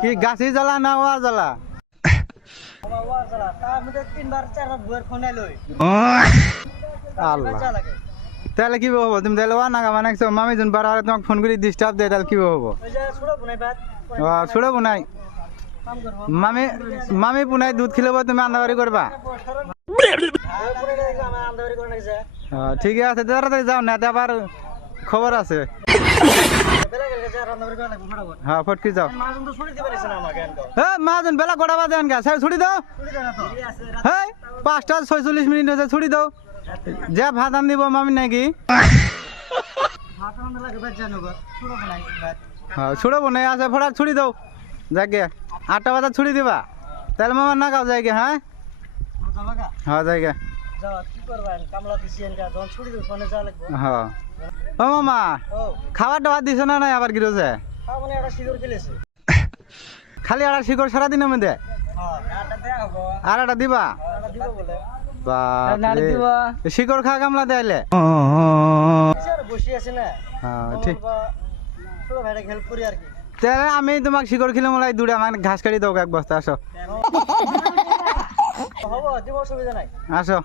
কি গাছি জ্বালা না ওয়ার জ্বালা আল্লাহ তাহলে কি হবো তুমি তাহলে ওয়া নাগা বানাইছো মামি যখন বারবার তোমাকে ফোন করে ডিস্টার্ব দেয় তাহলে কি হবো ছুড়ে বুনাই মামি মামি পুনাই দুধ খিলাবো তুমি আন্দাবাড়ি করবা ঠিক আছে তাড়াতাড়ি যাও না আবার খবর আছে হ্যাঁ ফটকি যাও হ্যাঁ মাজন বেলা কটা বাজে আনগা স্যার ছুটি দাও হ্যাঁ 5:46 হয়েছে ছুটি দাও যা ভাত আন দিব মামি নাকি হ্যাঁ ছুড়বো না আছে ফটাক ছুটি দাও যাকে 8টা বাজে ছুটি দিবা তাহলে মামা না গাও যাইগে হ্যাঁ হ্যাঁ যাইগে হ্যাঁ ও মামা খাবার দাবার দিছে না নাই আবার গিরোছে খালি আর শিকড় সারাদিনের মধ্যে আর একটা দিবা শিকড় খা কামলা দেয়াইলে ঠিক তাহলে আমি তোমাকে শিকড় খিলে মলাই দুটা মানে ঘাস কাটি দাও এক বস্তা আসো আসো